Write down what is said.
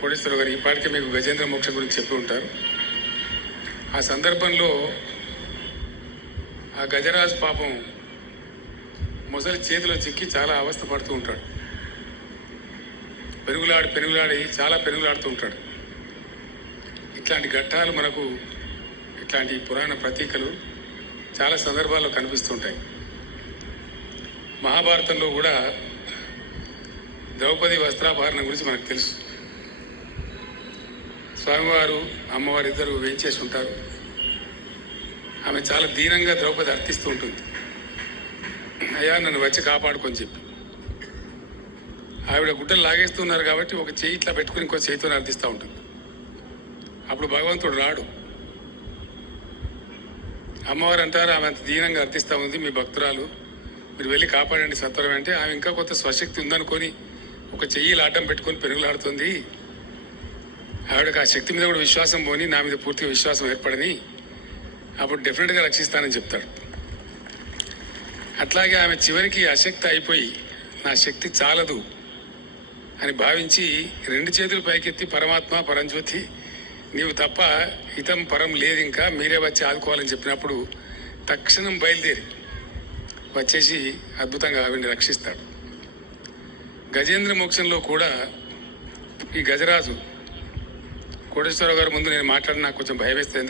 కోటేశ్వరరావు గారు ఈపాటికే మీకు గజేంద్ర మోక్షం గురించి చెప్పి ఉంటారు. ఆ సందర్భంలో ఆ గజరాజు పాపం మొసలి చేతిలో చిక్కి చాలా అవస్థ పడుతూ ఉంటాడు. పెనుగులాడి చాలా పెనుగులాడుతూ ఉంటాడు. ఇట్లాంటి ఘట్టాలు మనకు ఇట్లాంటి పురాణ ప్రతీకలు చాలా సందర్భాల్లో కనిపిస్తుంటాయి. మహాభారతంలో కూడా ద్రౌపది వస్త్రాభరణ గురించి మనకు తెలుసు. స్వామివారు అమ్మవారు ఇద్దరు వేయించేసి ఉంటారు. ఆమె చాలా దీనంగా ద్రౌపది అర్థిస్తూ ఉంటుంది. అయ్యా నన్ను వచ్చి కాపాడుకొని చెప్పి. ఆవిడ గుడ్డలు లాగేస్తున్నారు కాబట్టి ఒక చేయి ఇట్లా పెట్టుకుని ఇంకో చేయితో అర్థిస్తూ ఉంటుంది. అప్పుడు భగవంతుడు రాడు. అమ్మవారు అంటారు ఆమె అంత దీనంగా అర్థిస్తూ ఉంది, మీ భక్తురాలు, మీరు వెళ్ళి కాపాడండి సత్వరం అంటే ఆమె ఇంకా కొంత స్వశక్తి ఉందనుకొని ఒక చెయ్యి అడ్డం పెట్టుకొని పెరుగులాడుతుంది. ఆవిడకి ఆ శక్తి మీద కూడా విశ్వాసం పోని, నా మీద పూర్తిగా విశ్వాసం ఏర్పడని, అప్పుడు డెఫినెట్గా రక్షిస్తానని చెప్తాడు. అట్లాగే ఆమె చివరికి అశక్తి అయిపోయి నా శక్తి చాలదు అని భావించి రెండు చేతులు పైకెత్తి పరమాత్మ పరంజ్యోతి నీవు తప్ప హితం పరం లేదు, ఇంకా మీరే వచ్చి ఆదుకోవాలని చెప్పినప్పుడు తక్షణం బయలుదేరి వచ్చేసి అద్భుతంగా ఆవిడని రక్షిస్తాడు. గజేంద్ర మోక్షంలో కూడా ఈ గజరాజు కోటేశ్వరరావు గారి ముందు నేను మాట్లాడిన నాకు కొంచెం భయం వేస్తుంది.